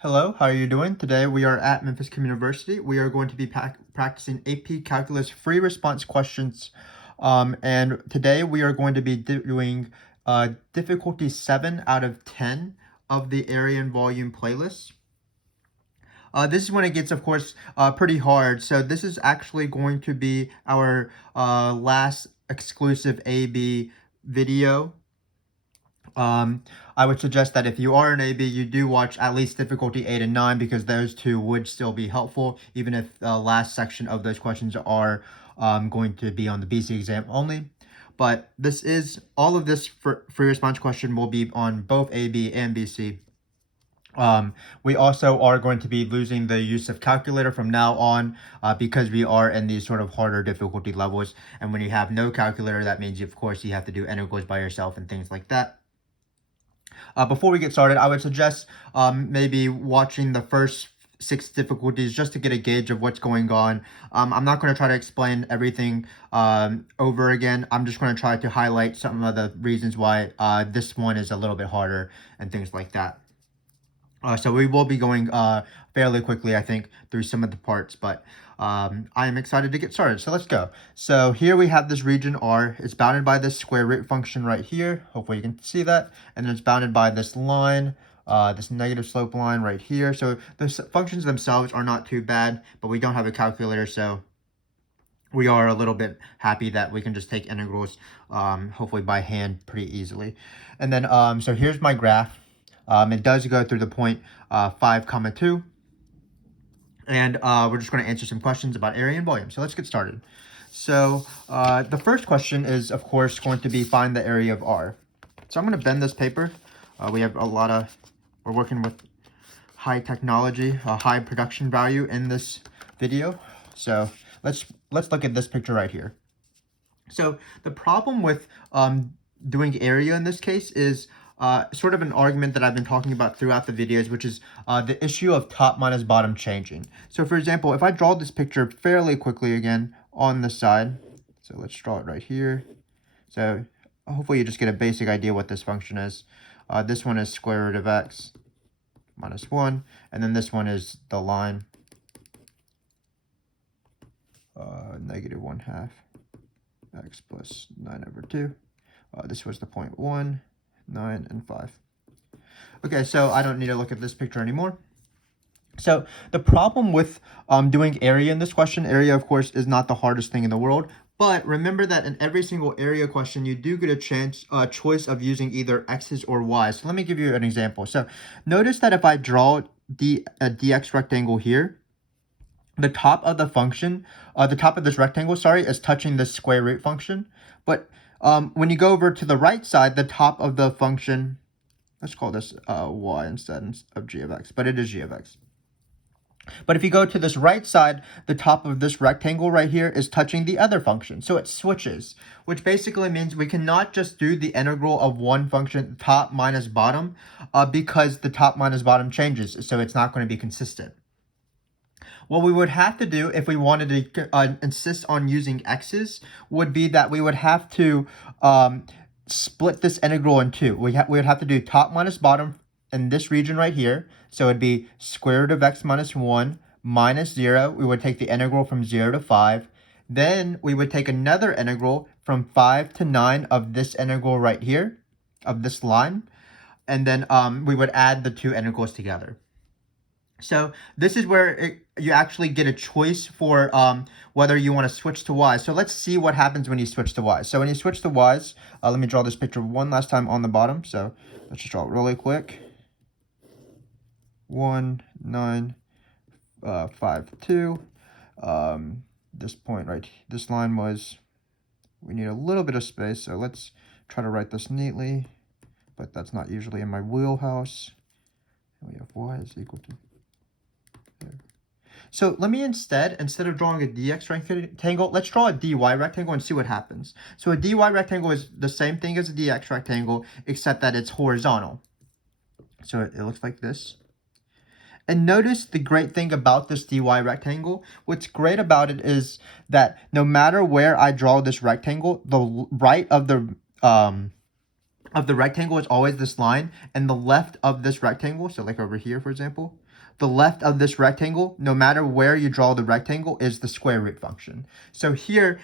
Hello, how are you doing? Today we are at Memphis University. We are going to be practicing AP Calculus free response questions. And today we are going to be doing difficulty 7 out of 10 of the area and volume playlist. This is when it gets, of course, pretty hard. So this is actually going to be our last exclusive AB video. I would suggest that if you are an AB, you do watch at least difficulty 8 and 9 because those two would still be helpful, even if the last section of those questions are going to be on the BC exam only. But this is, all of this free response question will be on both AB and BC. We also are going to be losing the use of calculator from now on because we are in these sort of harder difficulty levels. And when you have no calculator, that means, of course, you have to do integrals by yourself and things like that. Before we get started, I would suggest maybe watching the first 6 difficulties just to get a gauge of what's going on. I'm not going to try to explain everything over again. I'm just going to try to highlight some of the reasons why this one is a little bit harder and things like that. So we will be going fairly quickly, I think, through some of the parts, but I am excited to get started. So let's go. So here we have this region R. It's bounded by this square root function right here. Hopefully you can see that. And then it's bounded by this line, this negative slope line right here. So the functions themselves are not too bad, but we don't have a calculator, so we are a little bit happy that we can just take integrals, hopefully by hand pretty easily. And then, so here's my graph. It does go through the point 5, 2. And we're just going to answer some questions about area and volume. So let's get started. So the first question is, of course, going to be find the area of R. So I'm going to bend this paper. We have we're working with high technology, high production value in this video. So let's look at this picture right here. So the problem with doing area in this case is sort of an argument that I've been talking about throughout the videos, which is the issue of top minus bottom changing. So for example, if I draw this picture fairly quickly again on the side, so let's draw it right here. So hopefully you just get a basic idea what this function is. This one is square root of x minus 1, and then this one is the line negative 1/2 x plus 9/2. This was the point 1, 9, and 5. Okay, so I don't need to look at this picture anymore. So the problem with doing area in this question, area, of course, is not the hardest thing in the world. But remember that in every single area question, you do get a choice of using either x's or y's. So let me give you an example. So notice that if I draw a dx rectangle here, the top of the function, the top of this rectangle, sorry, is touching the square root function. But when you go over to the right side, the top of the function, let's call this y instead of g of x, but it is g of x. But if you go to this right side, the top of this rectangle right here is touching the other function. So it switches, which basically means we cannot just do the integral of one function, top minus bottom, because the top minus bottom changes. So it's not going to be consistent. What we would have to do if we wanted to insist on using x's would be that we would have to split this integral in two. We would have to do top minus bottom in this region right here. So it'd be square root of x minus 1 minus 0. We would take the integral from 0 to 5. Then we would take another integral from 5 to 9 of this integral right here, of this line. And then we would add the two integrals together. So this is where you actually get a choice for whether you want to switch to y. So let's see what happens when you switch to y. So when you switch to y's, let me draw this picture one last time on the bottom. So let's just draw it really quick. 1, 9, 5, 2. This point right, this line was, we need a little bit of space. So let's try to write this neatly, but that's not usually in my wheelhouse. We have y is equal to there. So let me instead of drawing a dx rectangle, let's draw a dy rectangle and see what happens. So a dy rectangle is the same thing as a dx rectangle, except that it's horizontal. So it looks like this. And notice the great thing about this dy rectangle. What's great about it is that no matter where I draw this rectangle, the right of the of the rectangle is always this line, and the left of this rectangle, so like over here, for example, the left of this rectangle, no matter where you draw the rectangle, is the square root function. So here,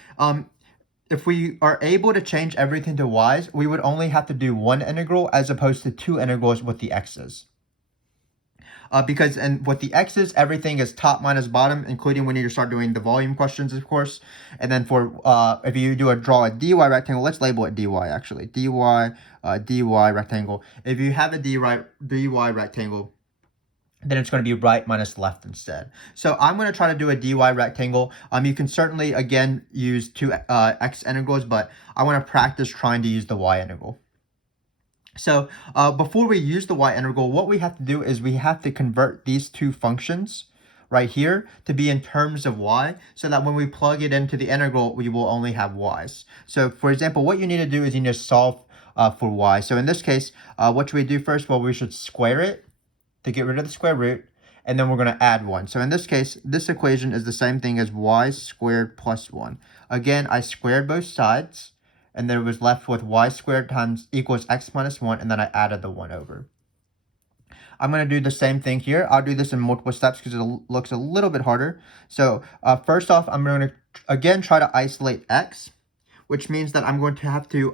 if we are able to change everything to y's, we would only have to do one integral as opposed to two integrals with the x's. Because with the x's, everything is top minus bottom, including when you start doing the volume questions, of course. And then for if you draw a dy rectangle, let's label it dy actually. dy rectangle. If you have a dy rectangle, then it's going to be right minus left instead. So I'm going to try to do a dy rectangle. You can certainly, again, use two x integrals, but I want to practice trying to use the y integral. So before we use the y integral, what we have to do is we have to convert these two functions right here to be in terms of y, so that when we plug it into the integral, we will only have y's. So for example, what you need to do is you need to solve for y. So in this case, what should we do first? Well, we should square it to get rid of the square root, and then we're going to add 1. So in this case, this equation is the same thing as y squared plus 1. Again, I squared both sides, and then it was left with y squared times equals x minus 1, and then I added the 1 over. I'm going to do the same thing here. I'll do this in multiple steps because it looks a little bit harder. So first off, I'm going to, again, try to isolate x, which means that I'm going to have to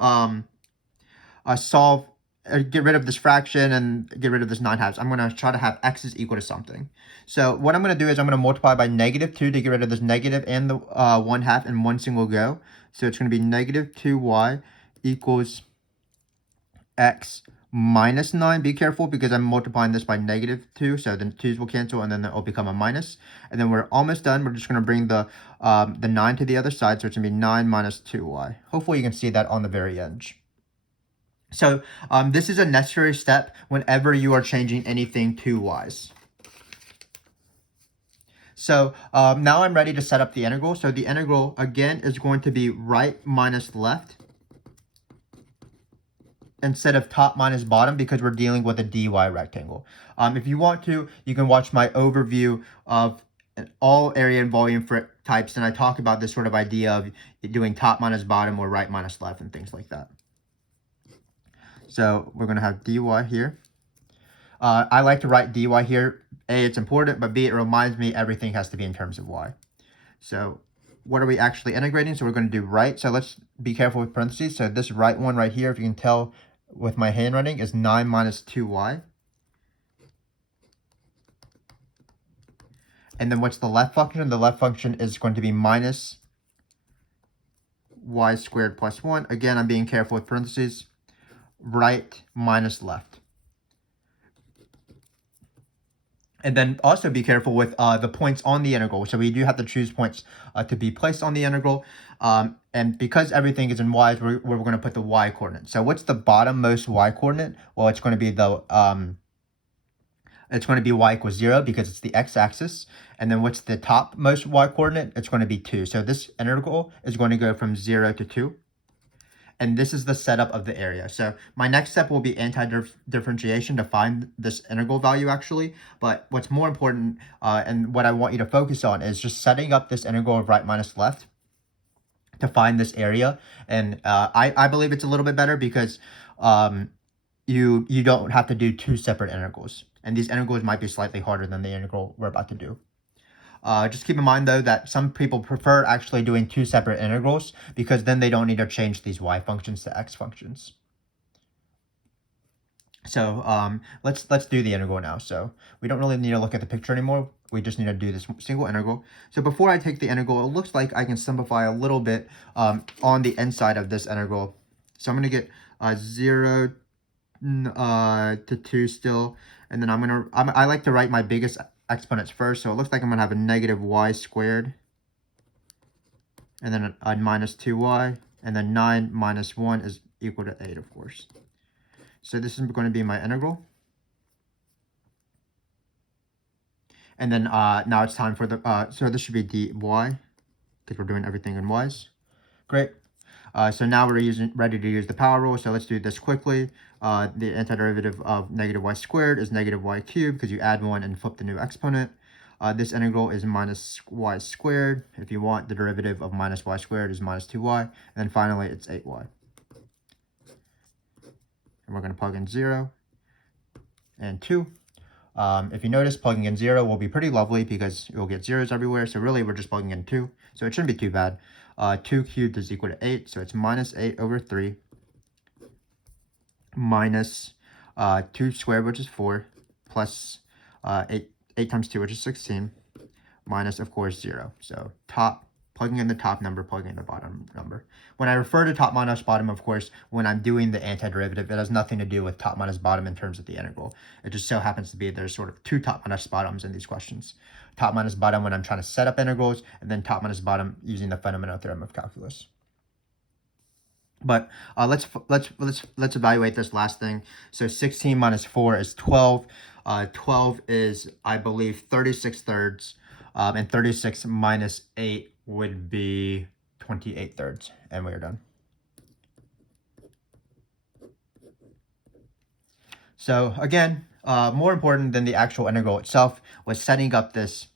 get rid of this fraction and get rid of this 9/2. I'm going to try to have x is equal to something. So what I'm going to do is I'm going to multiply by -2 to get rid of this negative and the 1/2 in one single go. So it's going to be -2y equals x minus 9. Be careful because I'm multiplying this by -2, so the 2's will cancel and then it will become a minus. And then we're almost done. We're just going to bring the 9 to the other side, so it's going to be 9 minus 2y. Hopefully you can see that on the very edge. So this is a necessary step whenever you are changing anything to y's. So now I'm ready to set up the integral. So the integral, again, is going to be right minus left instead of top minus bottom because we're dealing with a dy rectangle. If you want to, you can watch my overview of all area and volume for types, and I talk about this sort of idea of doing top minus bottom or right minus left and things like that. So we're going to have dy here. I like to write dy here. A, it's important, but B, it reminds me everything has to be in terms of y. So what are we actually integrating? So we're going to do right. So let's be careful with parentheses. So this right one right here, if you can tell with my handwriting, is 9 minus 2y. And then what's the left function? The left function is going to be minus y squared plus 1. Again, I'm being careful with parentheses. Right minus left. And then also be careful with the points on the integral. So we do have to choose points to be placed on the integral. And because everything is in y's, we're going to put the y coordinate. So what's the bottommost y coordinate? Well, it's going to be the y equals 0 because it's the x-axis. And then what's the topmost y coordinate? It's going to be 2. So this integral is going to go from 0 to 2. And this is the setup of the area. So my next step will be anti-differentiation to find this integral value actually. But what's more important and what I want you to focus on is just setting up this integral of right minus left to find this area. And I believe it's a little bit better because you don't have to do two separate integrals. And these integrals might be slightly harder than the integral we're about to do. Just keep in mind, though, that some people prefer actually doing two separate integrals because then they don't need to change these y functions to x functions. So let's do the integral now. So we don't really need to look at the picture anymore. We just need to do this single integral. So before I take the integral, it looks like I can simplify a little bit on the inside of this integral. So I'm going to get 0 to 2 still. And then I like to write my biggest exponents first, so it looks like I'm going to have a negative y squared, and then a minus 2y, and then 9 minus 1 is equal to 8, of course. So this is going to be my integral. And then now it's time for the, so this should be dy, because we're doing everything in y's. Great. So now we're ready to use the power rule. So let's do this quickly. The antiderivative of negative y squared is negative y cubed because you add 1 and flip the new exponent. This integral is minus y squared. If you want, the derivative of minus y squared is minus 2y. And then finally, it's 8y. and we're going to plug in 0 and 2. If you notice, plugging in 0 will be pretty lovely because you'll get zeros everywhere. So really, we're just plugging in 2. So it shouldn't be too bad. 2 cubed is equal to 8. So it's minus 8 over 3 minus 2 squared, which is 4, plus 8 times 2, which is 16, minus, of course, 0. So plugging in the top number, plugging in the bottom number. When I refer to top minus bottom, of course, when I'm doing the antiderivative, it has nothing to do with top minus bottom in terms of the integral. It just so happens to be there's sort of two top minus bottoms in these questions. Top minus bottom when I'm trying to set up integrals, and then top minus bottom using the fundamental theorem of calculus. But let's evaluate this last thing. So 16 minus 4 is 12. 12 is, I believe, 36 thirds. And 36 minus 8 would be 28 thirds. And we are done. So again, more important than the actual integral itself was setting up this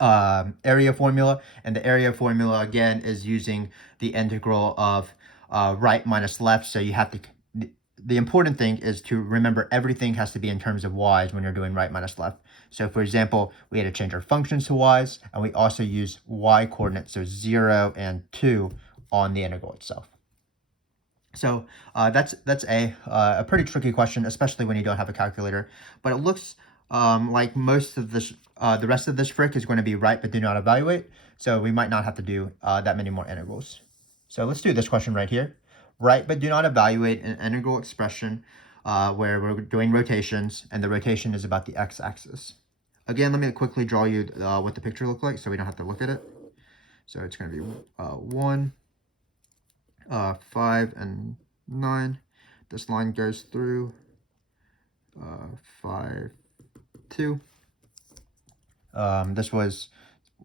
area formula. And the area formula, again, is using the integral of right minus left. So you have to, the important thing is to remember everything has to be in terms of y's when you're doing right minus left. So for example, we had to change our functions to y's, and we also use y coordinates, so 0 and 2 on the integral itself. So that's a pretty tricky question, especially when you don't have a calculator. But it looks like most of this, the rest of this FRQ is going to be right but do not evaluate. So we might not have to do that many more integrals. So let's do this question right here. Right but do not evaluate an integral expression where we're doing rotations, and the rotation is about the x-axis. Again, let me quickly draw you what the picture looks like so we don't have to look at it. So it's going to be 1, 5, and 9. This line goes through 5, 2. This was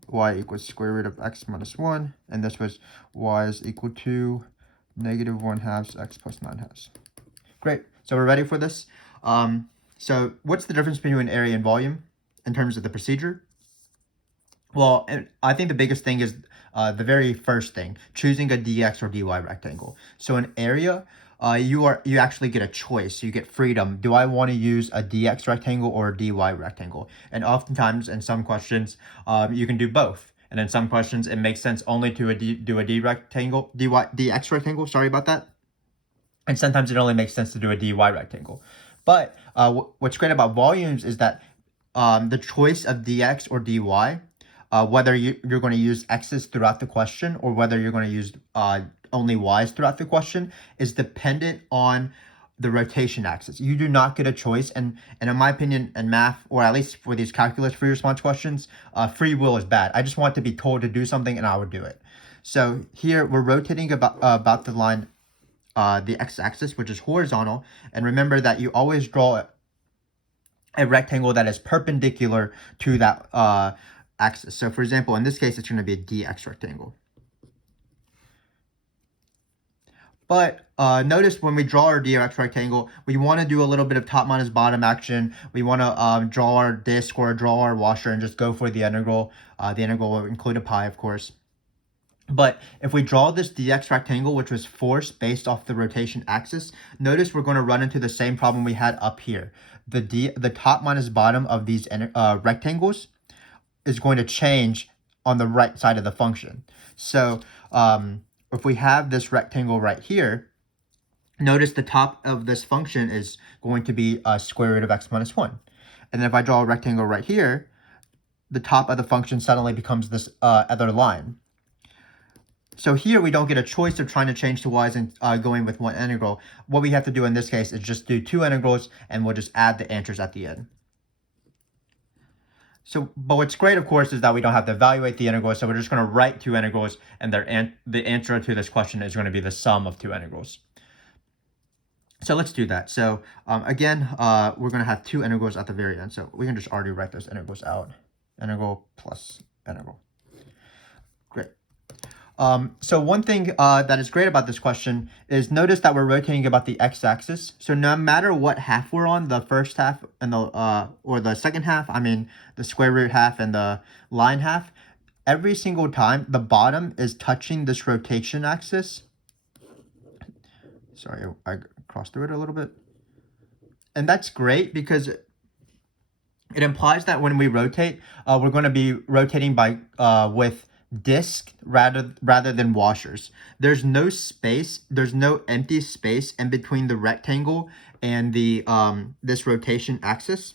y equals square root of x minus 1, and this was y is equal to negative 1/2 x plus 9/2. Great. So we're ready for this. So what's the difference between area and volume in terms of the procedure? Well, I think the biggest thing is the very first thing, choosing a dx or dy rectangle. So in area, you actually get a choice. You get freedom. Do I want to use a dx rectangle or a dy rectangle? And oftentimes in some questions, you can do both. And in some questions, it makes sense only to do a dx rectangle. Sorry about that. And sometimes it only makes sense to do a dy rectangle. But what's great about volumes is that the choice of dx or dy, whether you're going to use x's throughout the question or whether you're going to use only y's throughout the question, is dependent on the rotation axis. You do not get a choice. And in my opinion, in math, or at least for these calculus free response questions, free will is bad. I just want to be told to do something and I would do it. So here we're rotating about the line, the x-axis, which is horizontal. And remember that you always draw a rectangle that is perpendicular to that axis. So for example, in this case, it's going to be a dx rectangle. But notice when we draw our dx rectangle, we want to do a little bit of top minus bottom action. We want to draw our disk or draw our washer and just go for the integral. The integral will include a pi, of course. But if we draw this dx rectangle, which was forced based off the rotation axis, notice we're going to run into the same problem we had up here. The top minus bottom of these rectangles is going to change on the right side of the function. So if we have this rectangle right here, notice the top of this function is going to be square root of x minus 1. And then if I draw a rectangle right here, the top of the function suddenly becomes this other line. So here we don't get a choice of trying to change to y's and going with one integral. What we have to do in this case is just do two integrals, and we'll just add the answers at the end. So, but what's great, of course, is that we don't have to evaluate the integrals. So we're just going to write two integrals, and the answer to this question is going to be the sum of two integrals. So let's do that. So again, we're going to have two integrals at the very end. So we can just already write those integrals out. Integral plus integral. Great. So one thing that is great about this question is notice that we're rotating about the x-axis. So no matter what half we're on, the first half and the or the second half, I mean the square root half and the line half, every single time the bottom is touching this rotation axis. Sorry, I cross through it a little bit. And that's great because it implies that when we rotate, we're going to be rotating by with disk rather than washers. There's no space, there's no empty space in between the rectangle and the this rotation axis,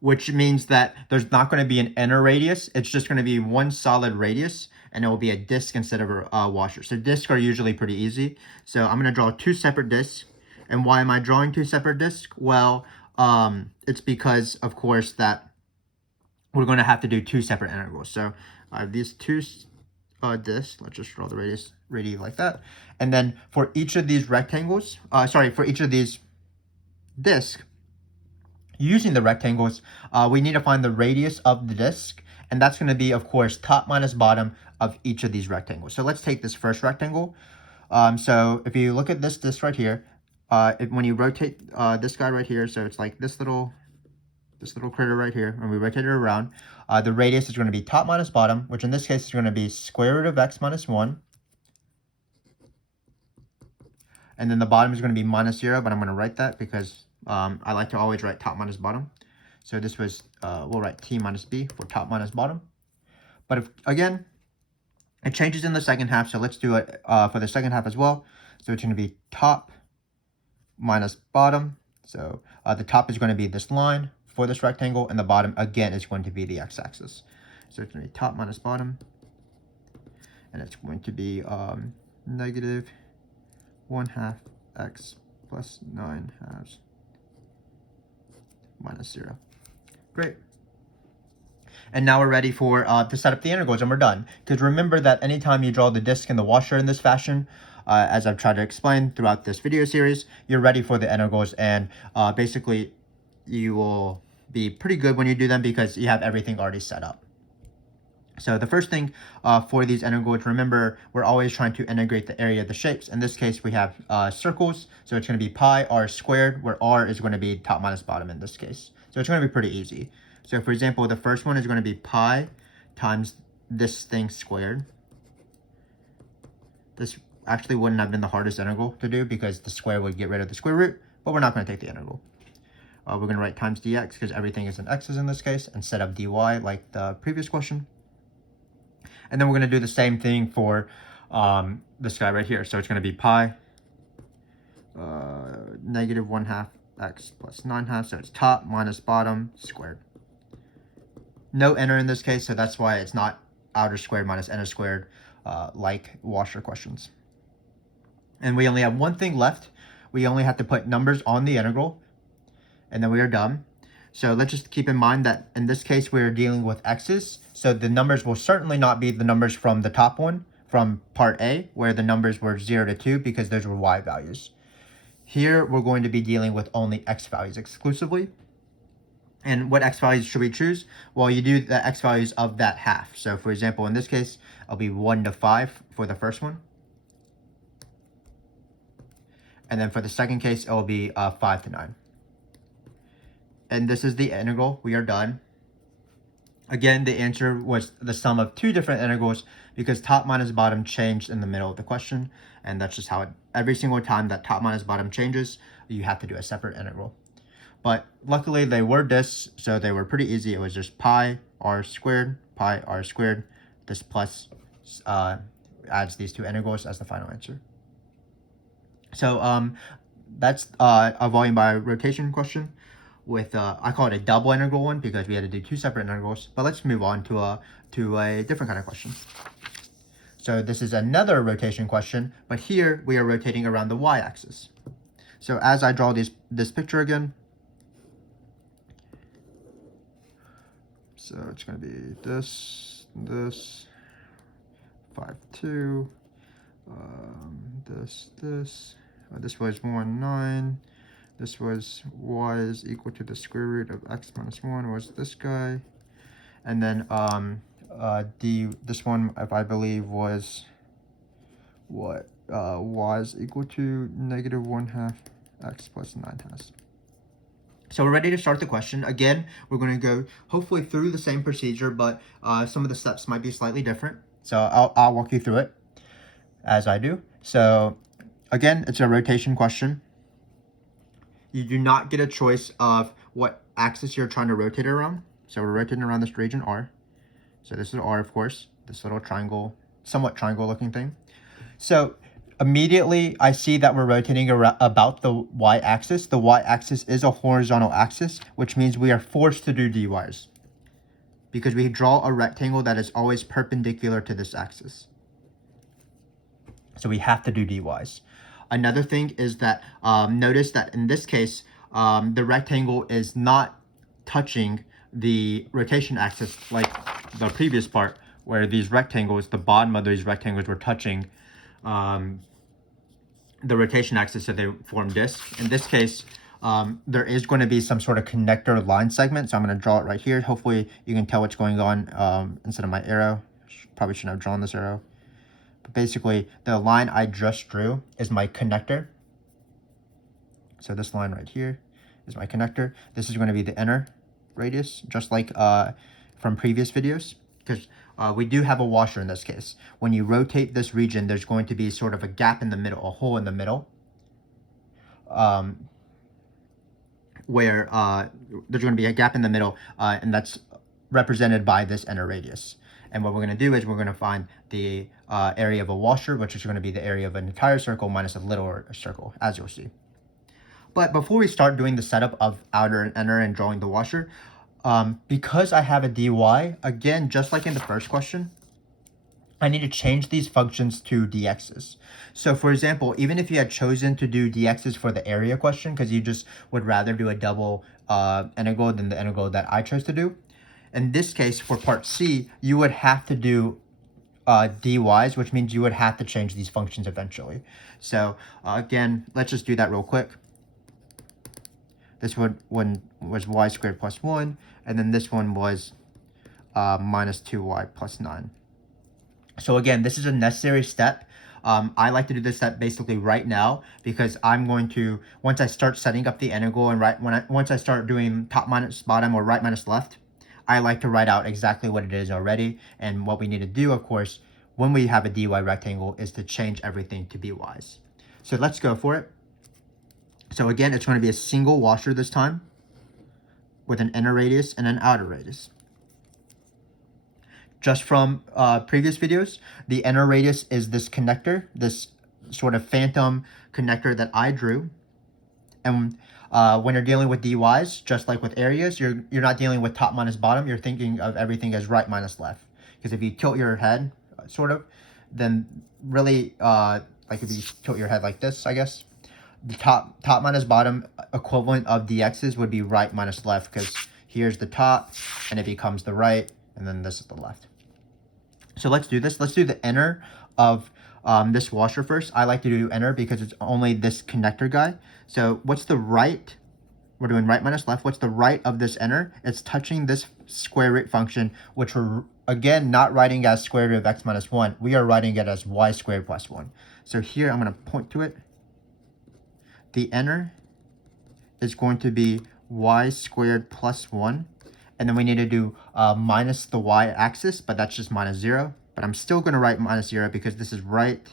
which means that there's not going to be an inner radius. It's just going to be one solid radius, and it will be a disk instead of a washer. So disks are usually pretty easy. So I'm going to draw two separate disks. And why am I drawing two separate disks? Well, it's because, of course, that we're going to have to do two separate integrals. So I have these two disks. Let's just draw the radii like that. And then for each of these rectangles, for each of these disks, using the rectangles, we need to find the radius of the disk, and that's going to be, of course, top minus bottom of each of these rectangles. So let's take this first rectangle. So if you look at this disk right here, when you rotate this guy right here, so it's like this little critter right here, and we rotate it around, the radius is going to be top minus bottom, which in this case is going to be square root of x minus 1. And then the bottom is going to be minus 0, but I'm going to write that because I like to always write top minus bottom. So this was, we'll write t minus b for top minus bottom. But again, it changes in the second half, so let's do it for the second half as well. So it's going to be top minus bottom. So the top is going to be this line for this rectangle, and the bottom, again, is going to be the x-axis. So it's going to be top minus bottom, and it's going to be negative 1/2 x plus 9/2 minus 0. Great. And now we're ready for to set up the integrals, and we're done. Because remember that anytime you draw the disk and the washer in this fashion, as I've tried to explain throughout this video series, you're ready for the integrals, and basically you will be pretty good when you do them because you have everything already set up. So the first thing for these integrals, remember, we're always trying to integrate the area of the shapes. In this case, we have circles, so it's going to be pi r squared, where r is going to be top minus bottom in this case. So it's going to be pretty easy. So for example, the first one is going to be pi times this thing squared. This actually wouldn't have been the hardest integral to do because the square would get rid of the square root, but we're not going to take the integral. We're going to write times dx because everything is in x's in this case, instead of dy like the previous question. And then we're going to do the same thing for this guy right here. So it's going to be pi negative 1/2 x plus 9/2. So it's top minus bottom squared. No inner in this case, so that's why it's not outer squared minus inner squared like washer questions. And we only have one thing left. We only have to put numbers on the integral, and then we are done. So let's just keep in mind that in this case, we're dealing with x's. So the numbers will certainly not be the numbers from the top one, from part A, where the numbers were 0 to 2, because those were y values. Here, we're going to be dealing with only x values exclusively. And what x values should we choose? Well, you do the x values of that half. So for example, in this case, it'll be 1 to 5 for the first one. And then for the second case, it will be 5 to 9. And this is the integral. We are done. Again, the answer was the sum of two different integrals because top minus bottom changed in the middle of the question. And that's just how it, every single time that top minus bottom changes, you have to do a separate integral. But luckily they were disks, so they were pretty easy. It was just pi r squared. This plus adds these two integrals as the final answer. So that's a volume by rotation question with I call it a double integral one because we had to do two separate integrals. But let's move on to a different kind of question. So this is another rotation question, but here we are rotating around the y-axis. So as I draw this picture again, so it's going to be this, 5, 2, this was 1, 9. This was y is equal to the square root of x minus 1 was this guy. And then this one, if I believe, was what y is equal to negative 1/2 x plus 9/2. So we're ready to start the question. Again, we're going to go hopefully through the same procedure, but some of the steps might be slightly different. So I'll walk you through it as I do. So Again, it's a rotation question. You do not get a choice of what axis you're trying to rotate around. So we're rotating around this region R. So this is R, of course, this little triangle, somewhat triangle looking thing. So immediately I see that we're rotating about the y-axis. The y-axis is a horizontal axis, which means we are forced to do dy's because we draw a rectangle that is always perpendicular to this axis. So we have to do dy's. Another thing is that notice that in this case, the rectangle is not touching the rotation axis like the previous part, where these rectangles, the bottom of these rectangles were touching the rotation axis, so they form disc. In this case, there is going to be some sort of connector line segment, so I'm going to draw it right here. Hopefully you can tell what's going on instead of my arrow. Probably shouldn't have drawn this arrow. But basically, the line I just drew is my connector. So this line right here is my connector. This is going to be the inner radius, just like from previous videos, because we do have a washer in this case. When you rotate this region, there's going to be sort of a gap in the middle, a hole in the middle, where there's going to be a gap in the middle, and that's represented by this inner radius. And what we're going to do is we're going to find the area of a washer, which is going to be the area of an entire circle minus a little circle, as you'll see. But before we start doing the setup of outer and inner and drawing the washer, because I have a dy, again, just like in the first question, I need to change these functions to dx's. So for example, even if you had chosen to do dx's for the area question, because you just would rather do a double integral than the integral that I chose to do, in this case, for part C, you would have to do dy's, which means you would have to change these functions eventually. So again, let's just do that real quick. This one was y squared plus 1, and then this one was minus 2y plus 9. So again, this is a necessary step. I like to do this step basically right now because I'm going to, once I start setting up the integral and once I start doing top minus bottom or right minus left, I like to write out exactly what it is already. And what we need to do, of course, when we have a dy rectangle is to change everything to by's. So let's go for it. So again, it's going to be a single washer this time with an inner radius and an outer radius. Just from previous videos, the inner radius is this connector, this sort of phantom connector that I drew. And when you're dealing with dy's, just like with areas, you're not dealing with top minus bottom. You're thinking of everything as right minus left. Because if you tilt your head, sort of, then really, like if you tilt your head like this, I guess, the top minus bottom equivalent of dx's would be right minus left, because here's the top and it becomes the right, and then this is the left. So let's do this. Let's do the inner of this washer first. I like to do inner because it's only this connector guy. So what's the right? We're doing right minus left. What's the right of this inner? It's touching this square root function, which we're, again, not writing as square root of x minus 1. We are writing it as y squared plus 1. So here I'm going to point to it. The inner is going to be y squared plus 1. And then we need to do minus the y-axis, but that's just minus 0. But I'm still going to write minus 0 because this is right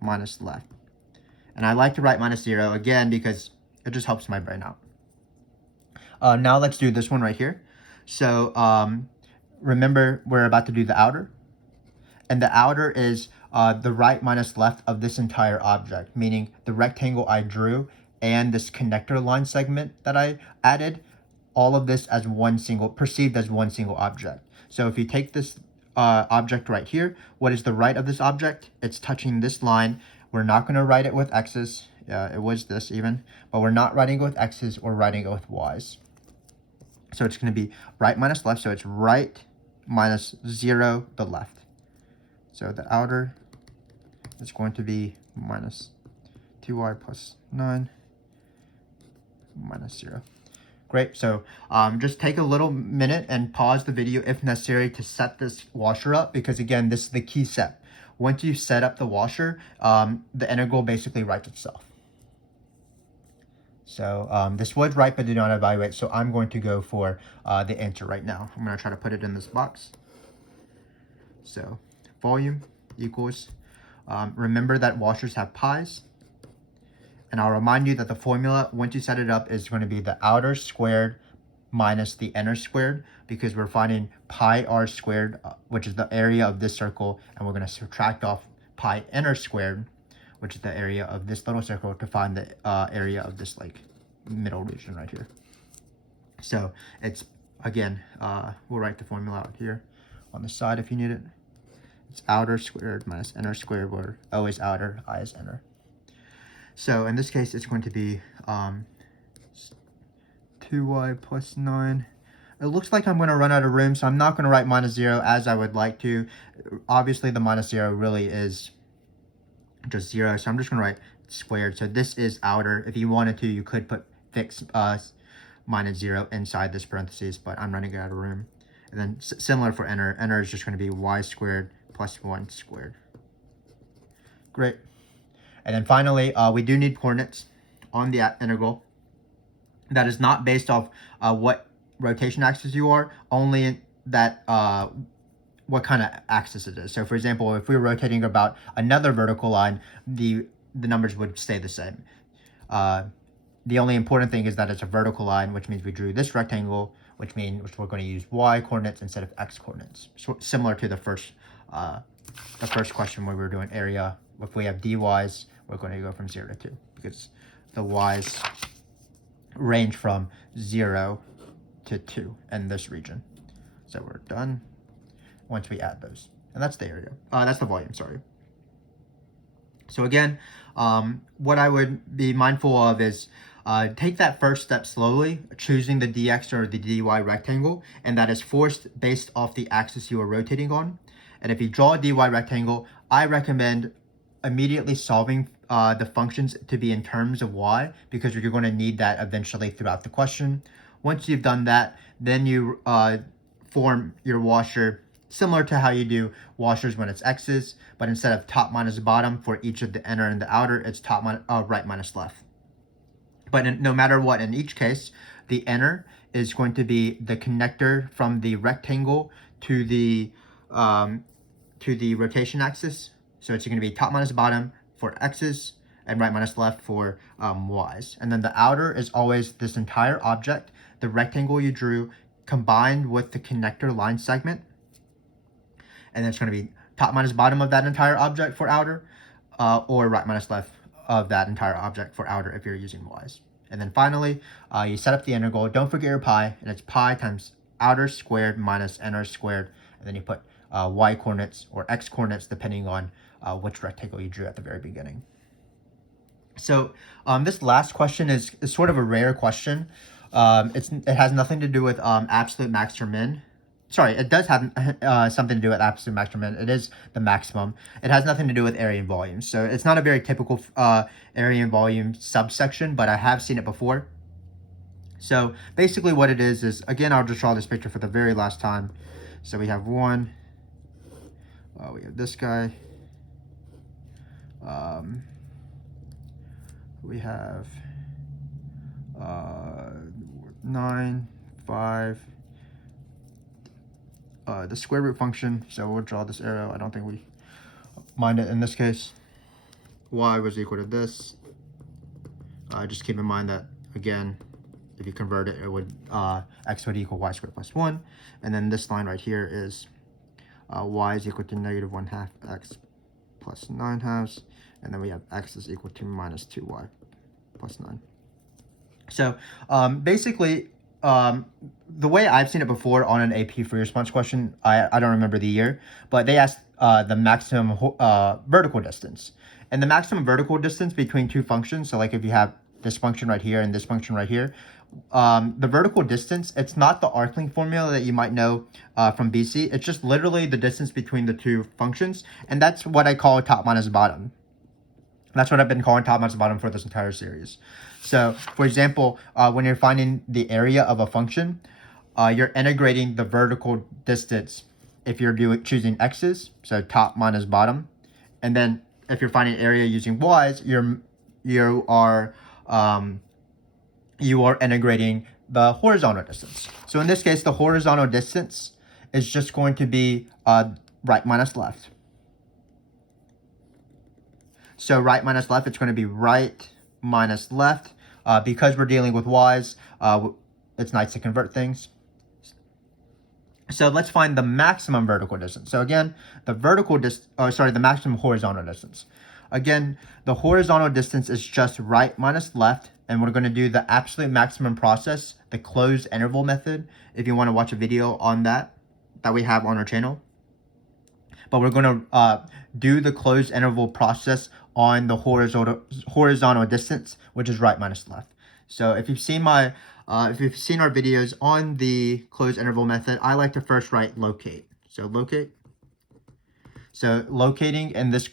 minus left. And I like to write minus 0 again because it just helps my brain out. Now let's do this one right here. So remember, we're about to do the outer. And the outer is the right minus left of this entire object, meaning the rectangle I drew and this connector line segment that I added, all of this as one single, perceived as one single object. So if you take this object right here, what is the right of this object? It's touching this line. We're not going to write it with x's. It was this even, but we're not writing it with x's, or writing it with y's. So it's going to be right minus left. So it's right minus 0, the left. So the outer is going to be minus 2y plus 9 minus 0. Great. So just take a little minute and pause the video if necessary to set this washer up, because again, this is the key step. Once you set up the washer, the integral basically writes itself. So this was right, but did not evaluate. So I'm going to go for the answer right now. I'm going to try to put it in this box. So volume equals Remember that washers have pi's. And I'll remind you that the formula, once you set it up, is going to be the outer squared minus the inner squared, because we're finding pi r squared, which is the area of this circle, and we're going to subtract off pi inner squared, which is the area of this little circle, to find the area of this like middle region right here. So it's, again, we'll write the formula out here on the side if you need it. It's outer squared minus inner squared, where O is outer, I is inner. So in this case, it's going to be 2y plus 9. It looks like I'm going to run out of room, so I'm not going to write minus 0 as I would like to. Obviously, the minus 0 really is just 0, so I'm just going to write squared. So this is outer. If you wanted to, you could put fix minus 0 inside this parentheses, but I'm running out of room. And then similar for inner. Inner is just going to be y squared plus 1 squared. Great. And then finally, we do need coordinates on the integral. That is not based off what rotation axis you are, only that what kind of axis it is. So for example, if we were rotating about another vertical line, the numbers would stay the same. The only important thing is that it's a vertical line, which means we drew this rectangle, which we're going to use y coordinates instead of x coordinates. So similar to the first question where we were doing area. If we have dy's, we're going to go from 0 to 2, because the y's range from 0 to 2 in this region. So we're done once we add those. And that's the area. That's the volume, sorry. So again, what I would be mindful of is take that first step slowly, choosing the dx or the dy rectangle, and that is forced based off the axis you are rotating on. And if you draw a dy rectangle, I recommend immediately solving the functions to be in terms of y, because you're going to need that eventually throughout the question. Once you've done that, then you form your washer similar to how you do washers when it's x's, but instead of top minus bottom for each of the inner and the outer, it's top right minus left. But no matter what, in each case, the inner is going to be the connector from the rectangle to the rotation axis. So it's going to be top minus bottom for x's and right minus left for y's. And then the outer is always this entire object, the rectangle you drew, combined with the connector line segment. And then it's going to be top minus bottom of that entire object for outer, or right minus left of that entire object for outer if you're using y's. And then finally, you set up the integral. Don't forget your pi, and it's pi times outer squared minus inner squared. And then you put y coordinates or x coordinates depending on which rectangle you drew at the very beginning. So this last question is sort of a rare question. It has nothing to do with absolute max or min. Sorry, it does have something to do with absolute max or min. It is the maximum. It has nothing to do with area and volume. So it's not a very typical area and volume subsection, but I have seen it before. So basically what it is, again, I'll just draw this picture for the very last time. So we have one, we have this guy, we have 9, 5, the square root function. So we'll draw this arrow. I don't think we mind it in this case. Y was equal to this. Just keep in mind that, again, if you convert it, it would x would equal y squared plus 1. And then this line right here is y is equal to negative 1/2 x plus 9/2. And then we have x is equal to minus 2y plus 9. So basically, the way I've seen it before on an AP free response question, I don't remember the year, but they asked the maximum vertical distance. And the maximum vertical distance between two functions, so like if you have this function right here and this function right here, the vertical distance, it's not the arc length formula that you might know from BC. It's just literally the distance between the two functions. And that's what I call top minus bottom. That's what I've been calling top minus bottom for this entire series. So, for example, when you're finding the area of a function, you're integrating the vertical distance if you're choosing x's, so top minus bottom. And then if you're finding area using y's, you are integrating the horizontal distance. So in this case, the horizontal distance is just going to be right minus left. So right minus left, it's going to be right minus left. Because we're dealing with y's, it's nice to convert things. So let's find the maximum vertical distance. So again, the maximum horizontal distance. Again, the horizontal distance is just right minus left, and we're going to do the absolute maximum process, the closed interval method, if you want to watch a video on that we have on our channel. But we're going to do the closed interval process on the horizontal distance, which is right minus left. So if you've seen our videos on the closed interval method, I like to first write locate. So locate. So locating in this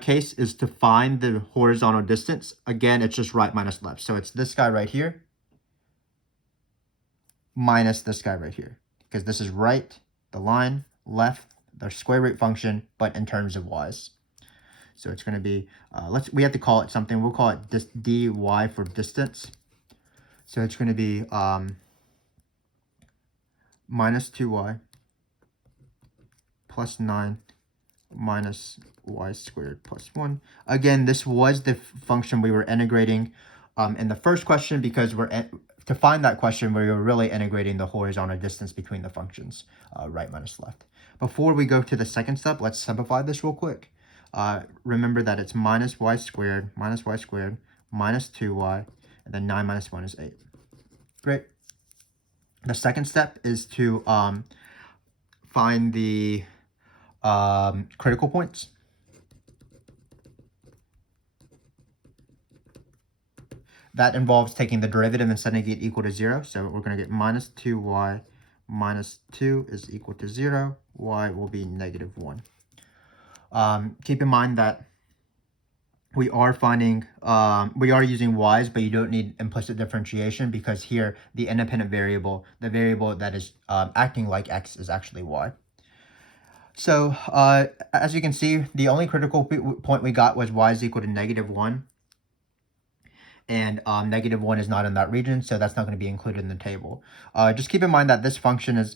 case is to find the horizontal distance. Again, it's just right minus left. So it's this guy right here minus this guy right here, because this is right, the line, left, the square root function, but in terms of y's. So it's going to be, we have to call it something. We'll call it dy for distance. So it's going to be minus 2y plus 9 minus y squared plus 1. Again, this was the function we were integrating in the first question, because to find that question, we were really integrating the horizontal distance between the functions, right minus left. Before we go to the second step, let's simplify this real quick. Remember that it's minus y squared minus 2y, and then 9 minus 1 is 8. Great. The second step is to find the critical points. That involves taking the derivative and setting it equal to 0. So we're going to get minus 2y minus 2 is equal to 0. Y will be negative 1. Keep in mind that we are using y's, but you don't need implicit differentiation, because here the independent variable, the variable that is acting like x, is actually y. So as you can see, the only critical point we got was y is equal to negative 1. And negative 1 is not in that region, so that's not going to be included in the table. Just keep in mind that this function is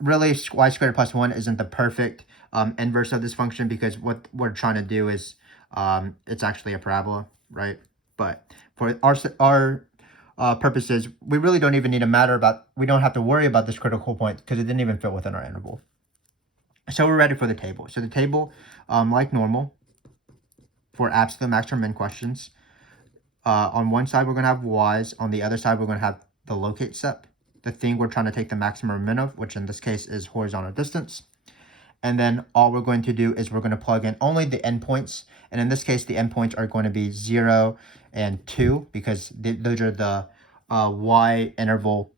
really y squared plus 1 isn't the perfect inverse of this function, because what we're trying to do is it's actually a parabola, right? But for our purposes, we really don't even need we don't have to worry about this critical point, because it didn't even fit within our interval. So we're ready for the table. So the table, like normal, for absolute max or min questions, on one side, we're going to have y's. On the other side, we're going to have the locate step, the thing we're trying to take the maximum or min of, which in this case is horizontal distance. And then all we're going to do is we're going to plug in only the endpoints. And in this case, the endpoints are going to be 0 and 2, because those are the y interval.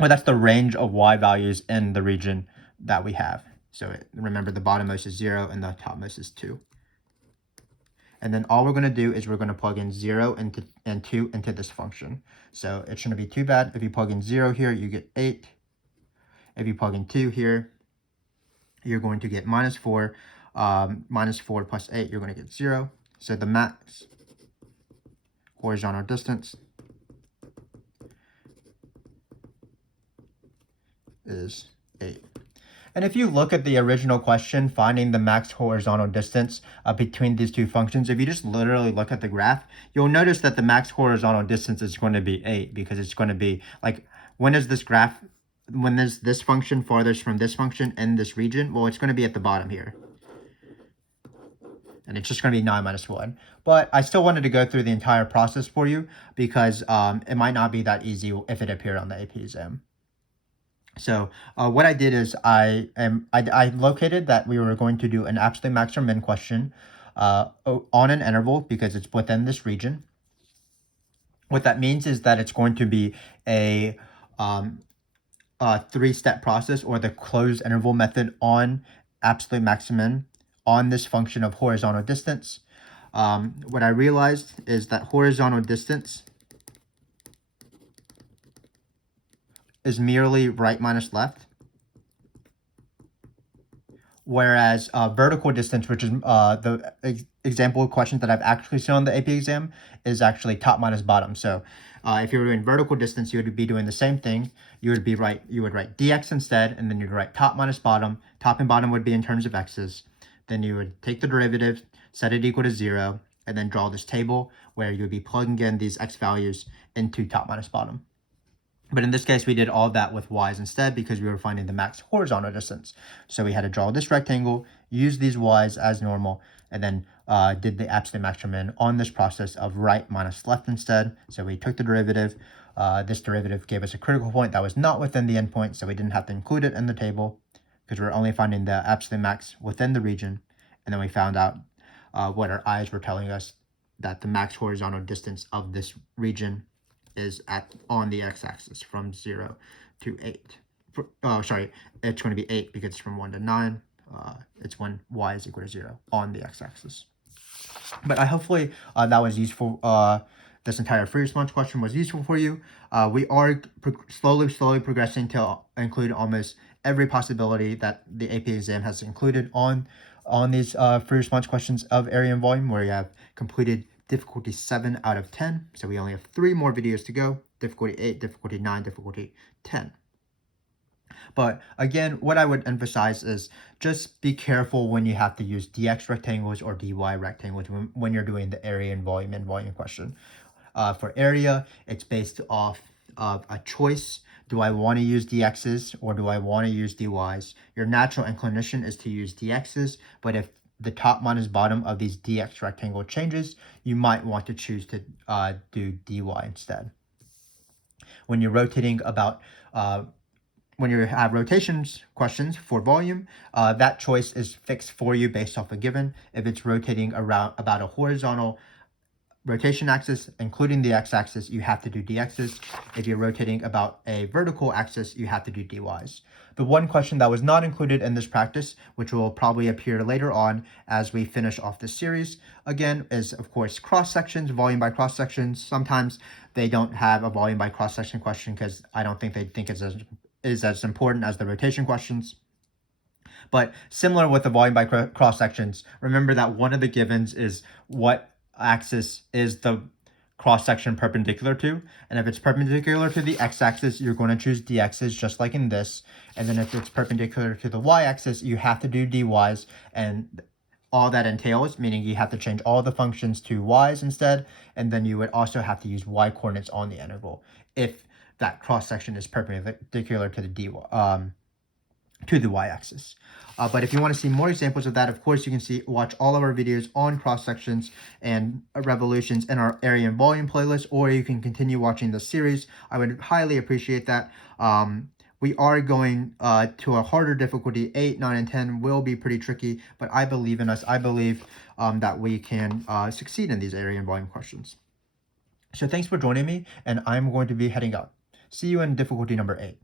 Well, that's the range of y values in the region that we have. So remember, the bottommost is 0 and the topmost is 2. And then all we're going to do is we're going to plug in 0 and 2 into this function. So it shouldn't be too bad. If you plug in 0 here, you get 8. If you plug in 2 here, you're going to get minus 4. Minus 4 plus 8, you're going to get 0. So the max horizontal distance is 8. And if you look at the original question, finding the max horizontal distance between these two functions, if you just literally look at the graph, you'll notice that the max horizontal distance is going to be 8, because it's going to be like, when is this function farthest from this function in this region? Well, it's going to be at the bottom here. And it's just going to be 9 minus 1. But I still wanted to go through the entire process for you, because it might not be that easy if it appeared on the AP exam. So what I did is I located that we were going to do an absolute max or min question on an interval, because it's within this region. What that means is that it's going to be a 3-step process, or the closed interval method on absolute maximum on this function of horizontal distance. What I realized is that horizontal distance is merely right minus left, whereas vertical distance, which is the example questions that I've actually seen on the AP exam, is actually top minus bottom. So if you were doing vertical distance, you would be doing the same thing. You would write dx instead, and then you'd write top minus bottom. Top and bottom would be in terms of x's. Then you would take the derivative, set it equal to 0, and then draw this table where you'd be plugging in these x values into top minus bottom. But in this case, we did all of that with y's instead because we were finding the max horizontal distance. So we had to draw this rectangle, use these y's as normal, and then did the absolute maximum on this process of right minus left instead. So we took the derivative. This derivative gave us a critical point that was not within the endpoint, so we didn't have to include it in the table because we're only finding the absolute max within the region. And then we found out what our eyes were telling us, that the max horizontal distance of this region is on the x-axis from 0 to 8. Sorry, it's going to be 8 because it's from 1 to 9. It's when y is equal to 0 on the x-axis. But hopefully that was useful. This entire free response question was useful for you. We are slowly progressing to include almost every possibility that the AP exam has included on these free response questions of area and volume, where you have completed difficulty 7 out of 10. So we only have 3 more videos to go: difficulty 8, difficulty 9, difficulty 10. But again, what I would emphasize is just be careful when you have to use dx rectangles or dy rectangles when you're doing the area and volume question. For area, it's based off of a choice. Do I want to use dx's or do I want to use dy's? Your natural inclination is to use dx's, but if the top minus bottom of these dx rectangle changes, you might want to choose to do dy instead. When you're rotating about, when you have rotations questions for volume, that choice is fixed for you based off a given. If it's rotating around about a horizontal rotation axis, including the x-axis, you have to do dx's. If you're rotating about a vertical axis, you have to do dy's. The one question that was not included in this practice, which will probably appear later on as we finish off this series, again, is of course cross-sections, volume by cross-sections. Sometimes they don't have a volume by cross-section question because I don't think they think it's as important as the rotation questions. But similar with the volume by cross-sections, remember that one of the givens is what axis is the cross-section perpendicular to, and if it's perpendicular to the x-axis, you're going to choose dx's just like in this, and then if it's perpendicular to the y-axis, you have to do dy's, and all that entails, meaning you have to change all the functions to y's instead, and then you would also have to use y coordinates on the interval if that cross-section is perpendicular to the y-axis. But if you want to see more examples of that, of course, you can watch all of our videos on cross-sections and revolutions in our area and volume playlist, or you can continue watching the series. I would highly appreciate that. We are going to a harder difficulty. 8, 9, and 10 will be pretty tricky, but I believe in us. I believe that we can succeed in these area and volume questions. So thanks for joining me, and I'm going to be heading out. See you in difficulty number 8.